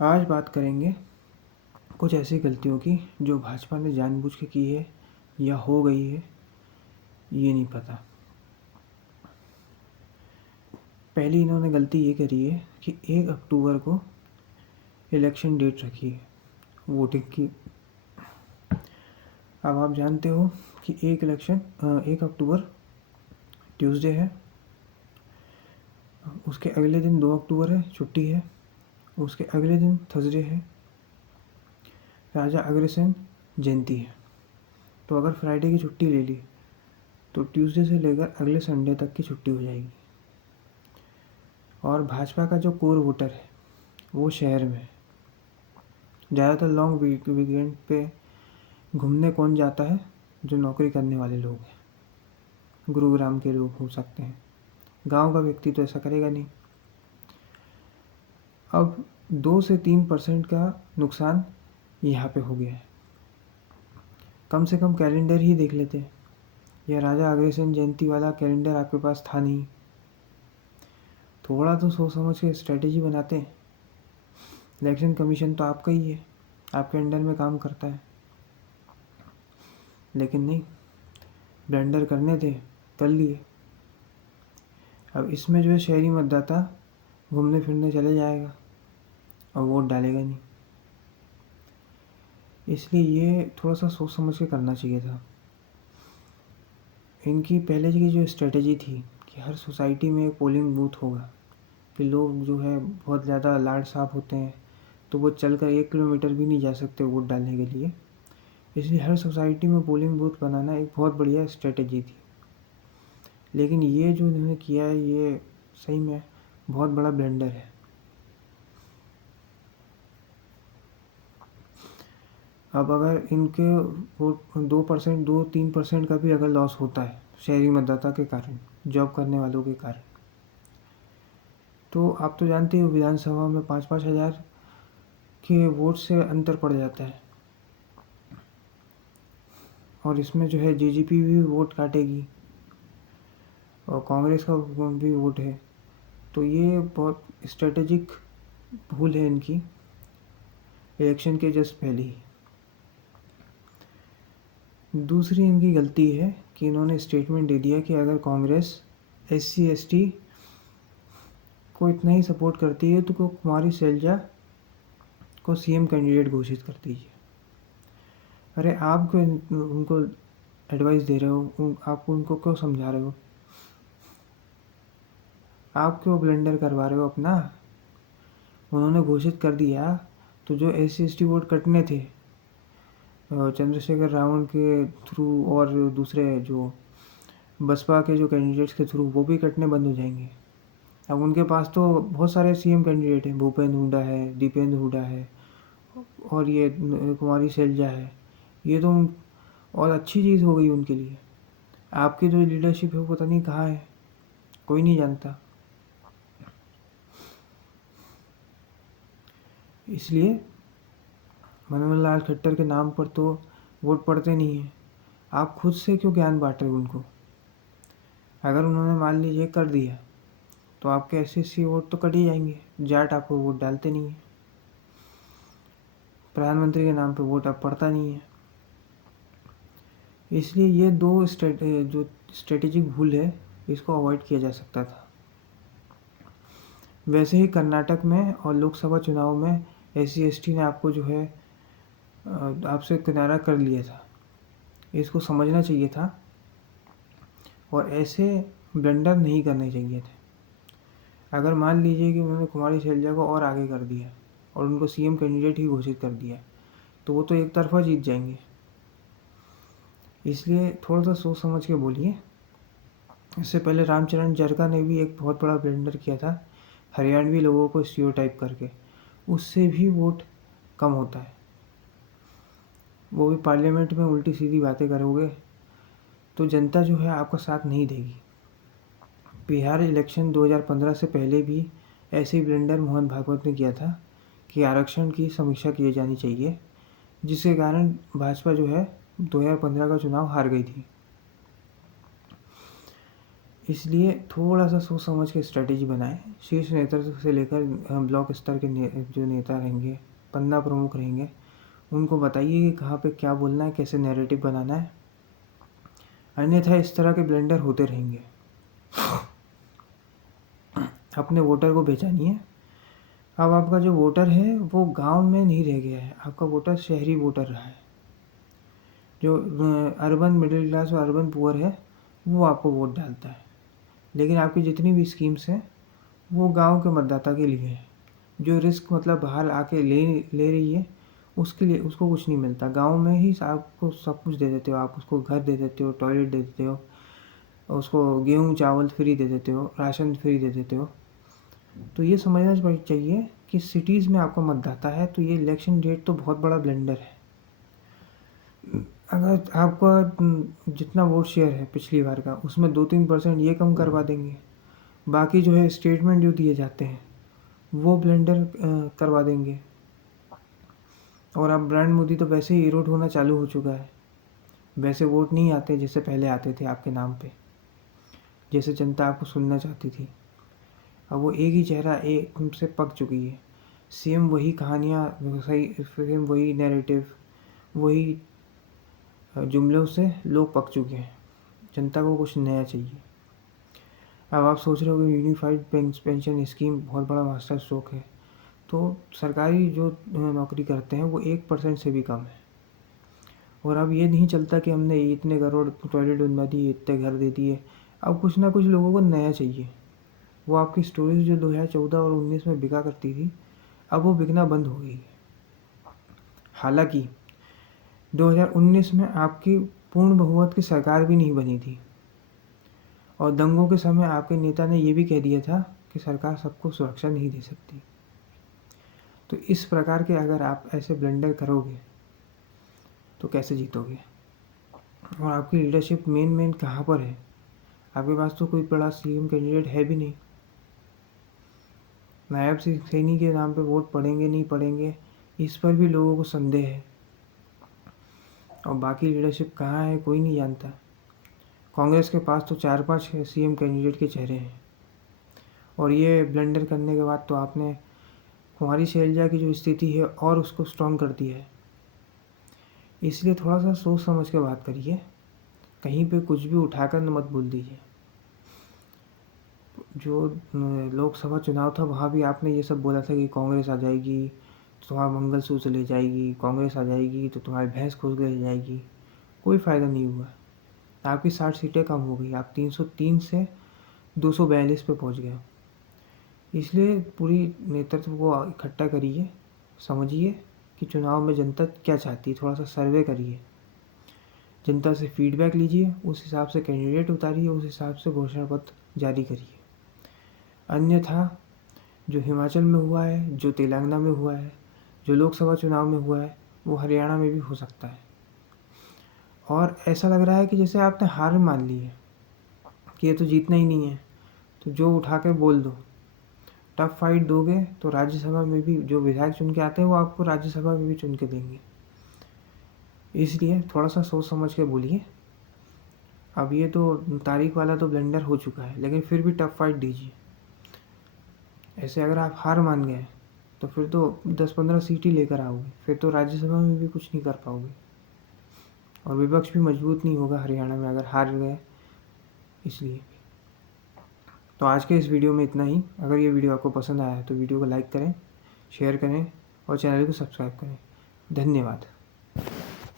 आज बात करेंगे कुछ ऐसी गलतियों की जो भाजपा ने जानबूझ के की है या हो गई है, ये नहीं पता। पहली इन्होंने गलती ये करी है कि 1 अक्टूबर को इलेक्शन डेट रखी है वोटिंग की। अब आप जानते हो कि 1 अक्टूबर ट्यूसडे है, उसके अगले दिन 2 अक्टूबर है, छुट्टी है, उसके अगले दिन थर्सडे है, राजा अग्रसेन जयंती है। तो अगर फ्राइडे की छुट्टी ले ली तो ट्यूसडे से लेकर अगले संडे तक की छुट्टी हो जाएगी। और भाजपा का जो कोर वोटर है वो शहर में है। ज़्यादातर लॉन्ग वीकेंड पे घूमने कौन जाता है? जो नौकरी करने वाले लोग हैं, गुरुग्राम के लोग हो सकते हैं। गांव का व्यक्ति तो ऐसा करेगा नहीं। अब 2 से 3% का नुकसान यहाँ पे हो गया है। कम से कम कैलेंडर ही देख लेते। यह राजा अग्रसेन जयंती वाला कैलेंडर आपके पास था नहीं। थोड़ा तो सोच समझ के स्ट्रेटेजी बनाते हैं। इलेक्शन कमीशन तो आपका ही है, आपके अंडर में काम करता है, लेकिन नहीं, ब्लंडर करने थे, कर लिए। अब इसमें जो है शहरी मतदाता घूमने फिरने चले जाएगा और वोट डालेगा नहीं। इसलिए ये थोड़ा सा सोच समझ के करना चाहिए था। इनकी पहले की जो स्ट्रेटेजी थी कि हर सोसाइटी में एक पोलिंग बूथ होगा, कि लोग जो है बहुत ज़्यादा लाड साफ होते हैं तो वो चलकर 1 किलोमीटर भी नहीं जा सकते वोट डालने के लिए। इसलिए हर सोसाइटी में पोलिंग बूथ बनाना एक बहुत बढ़िया स्ट्रेटेजी थी। लेकिन ये जो इन्होंने किया है ये सही में बहुत बड़ा ब्लंडर है। अब अगर इनके वो 2-3% का भी अगर लॉस होता है शहरी मतदाता के कारण, जॉब करने वालों के कारण, तो आप तो जानते हो विधानसभा में 5-5 हज़ार के वोट से अंतर पड़ जाता है। और इसमें जो है जेजेपी भी वोट काटेगी और कांग्रेस का भी वोट है। तो ये बहुत स्ट्रेटेजिक भूल है इनकी इलेक्शन के जस्ट पहले ही। दूसरी इनकी गलती है कि इन्होंने स्टेटमेंट दे दिया कि अगर कांग्रेस SC/ST को इतना ही सपोर्ट करती है तो कुमारी शैलजा को CM कैंडिडेट घोषित कर दीजिए। अरे आप क्यों उनको एडवाइस दे रहे हो? आप उनको क्यों समझा रहे हो? आप क्यों ब्लेंडर करवा रहे हो अपना? उन्होंने घोषित कर दिया तो जो SC/ST वोट कटने थे चंद्रशेखर रावण के थ्रू और दूसरे जो बसपा के जो कैंडिडेट्स के थ्रू, वो भी कटने बंद हो जाएंगे। अब उनके पास तो बहुत सारे CM कैंडिडेट हैं, भूपेंद्र हुड्डा है, दीपेंद्र हुड्डा है और ये कुमारी शैलजा है। ये तो और अच्छी चीज़ हो गई उनके लिए। आपकी जो लीडरशिप है वो पता नहीं कहाँ है, कोई नहीं जानता। इसलिए मनोहर लाल खट्टर के नाम पर तो वोट पड़ते नहीं हैं। आप खुद से क्यों ज्ञान बांट रहे हो उनको? अगर उन्होंने मान लीजिए कर दिया तो आपके SC/ST वोट तो कट ही जाएंगे। जाट आपको वोट डालते नहीं है, प्रधानमंत्री के नाम पे वोट अब पड़ता नहीं है। इसलिए ये जो स्ट्रेटेजिक भूल है इसको अवॉइड किया जा सकता था। वैसे ही कर्नाटक में और लोकसभा चुनाव में SC/ST ने आपको जो है आपसे किनारा कर लिया था। इसको समझना चाहिए था और ऐसे ब्लंडर नहीं करने चाहिए थे। अगर मान लीजिए कि उन्होंने कुमारी शैलजा को और आगे कर दिया और उनको CM कैंडिडेट ही घोषित कर दिया तो वो तो एक तरफा जीत जाएंगे। इसलिए थोड़ा सा सोच समझ के बोलिए। इससे पहले रामचरण जरका ने भी एक बहुत बड़ा ब्लंडर किया था, हरियाणवी लोगों को स्टीरियोटाइप करके। उससे भी वोट कम होता है। वो भी पार्लियामेंट में उल्टी सीधी बातें करोगे तो जनता जो है आपका साथ नहीं देगी। बिहार इलेक्शन 2015 से पहले भी ऐसे ही ब्लंडर मोहन भागवत ने किया था कि आरक्षण की समीक्षा की जानी चाहिए, जिसके कारण भाजपा जो है 2015 का चुनाव हार गई थी। इसलिए थोड़ा सा सोच समझ के स्ट्रेटेजी बनाएं। शीर्ष नेतृत्व से लेकर ब्लॉक स्तर के जो नेता रहेंगे, पन्ना प्रमुख रहेंगे, उनको बताइए कि कहाँ पे क्या बोलना है, कैसे नैरेटिव बनाना है, अन्यथा इस तरह के ब्लेंडर होते रहेंगे। अपने वोटर को पहचानिए। अब आपका जो वोटर है वो गांव में नहीं रह गया है, आपका वोटर शहरी वोटर रहा है। जो अर्बन मिडिल क्लास और अर्बन पुअर है वो आपको वोट डालता है, लेकिन आपकी जितनी भी स्कीम्स हैं वो गांव के मतदाता के लिए है। जो रिस्क मतलब बाहर आके ले रही है उसके लिए उसको कुछ नहीं मिलता। गांव में ही आपको सब कुछ दे देते हो, आप उसको घर दे देते हो, टॉयलेट दे देते हो, उसको गेहूँ चावल फ्री दे देते हो, राशन फ्री दे देते हो। तो ये समझना चाहिए कि सिटीज़ में आपका मतदाता है, तो ये इलेक्शन डेट तो बहुत बड़ा ब्लेंडर है। अगर आपका जितना वोट शेयर है पिछली बार का, उसमें 2-3% ये कम करवा देंगे, बाकी जो है स्टेटमेंट जो दिए जाते हैं वो ब्लेंडर करवा देंगे। और अब ब्रांड मोदी तो वैसे ही इरोड होना चालू हो चुका है। वैसे वोट नहीं आते जैसे पहले आते थे आपके नाम पे, जैसे जनता आपको सुनना चाहती थी। अब वो एक ही चेहरा एक से पक चुकी है। सेम वही कहानियाँ, सेम वही नैरेटिव, वही जुमलों से लोग पक चुके हैं। जनता को कुछ नया चाहिए। अब आप सोच रहे हो कि यूनिफाइड पेंशन स्कीम बहुत बड़ा मास्टर स्ट्रोक है, तो सरकारी जो नौकरी करते हैं वो 1% से भी कम है। और अब ये नहीं चलता कि हमने इतने करोड़ टॉयलेट बनवा दिए, इतने घर दे दिए। अब कुछ ना कुछ लोगों को नया चाहिए। वो आपकी स्टोरीज जो 2014 और 19 में बिका करती थी, अब वो बिकना बंद हो गई है। हालांकि 2019 में आपकी पूर्ण बहुमत की सरकार भी नहीं बनी थी, और दंगों के समय आपके नेता ने ये भी कह दिया था कि सरकार सबको सुरक्षा नहीं दे सकती। तो इस प्रकार के अगर आप ऐसे ब्लंडर करोगे तो कैसे जीतोगे? और आपकी लीडरशिप मेन कहाँ पर है? आपके पास तो कोई बड़ा सीएम कैंडिडेट है भी नहीं। नायब सैनी के नाम पे वोट पड़ेंगे नहीं पड़ेंगे, इस पर भी लोगों को संदेह है। और बाकी लीडरशिप कहाँ है कोई नहीं जानता। कांग्रेस के पास तो 4-5 सीएम कैंडिडेट के चेहरे हैं, और ये ब्लंडर करने के बाद तो आपने कुमारी शैलजा की जो स्थिति है और उसको स्ट्रॉन्ग कर दिया है। इसलिए थोड़ा सा सोच समझ के बात करिए, कहीं पे कुछ भी उठाकर मत बोल दीजिए। जो लोकसभा चुनाव था वहाँ भी आपने ये सब बोला था कि कांग्रेस आ जाएगी तो तुम्हारा मंगलसूत्र ले जाएगी, कांग्रेस आ जाएगी तो तुम्हारी भैंस खोल के ले जाएगी। कोई फ़ायदा नहीं हुआ। आपकी 60 सीटें कम हो गई, आप 303 से 242 पे पहुँच गए। इसलिए पूरी नेतृत्व को इकट्ठा करिए, समझिए कि चुनाव में जनता क्या चाहती है, थोड़ा सा सर्वे करिए, जनता से फीडबैक लीजिए, उस हिसाब से कैंडिडेट उतारिए, उस हिसाब से घोषणा पत्र जारी करिए। अन्यथा जो हिमाचल में हुआ है, जो तेलंगाना में हुआ है, जो लोकसभा चुनाव में हुआ है, वो हरियाणा में भी हो सकता है। और ऐसा लग रहा है कि जैसे आपने हार मान ली है कि ये तो जीतना ही नहीं है, तो जो उठा कर बोल दो। टफ फाइट दोगे तो राज्यसभा में भी जो विधायक चुन के आते हैं वो आपको राज्यसभा में भी चुन के देंगे। इसलिए थोड़ा सा सोच समझ के बोलिए। अब ये तो तारीख वाला तो ब्लेंडर हो चुका है, लेकिन फिर भी टफ फाइट दीजिए। ऐसे अगर आप हार मान गए तो फिर तो 10-15 सीट ही लेकर आओगे, फिर तो राज्यसभा में भी कुछ नहीं कर पाओगे, और विपक्ष भी मजबूत नहीं होगा हरियाणा में अगर हार गए। इसलिए तो आज के इस वीडियो में इतना ही। अगर ये वीडियो आपको पसंद आया तो वीडियो को लाइक करें, शेयर करें और चैनल को सब्सक्राइब करें। धन्यवाद।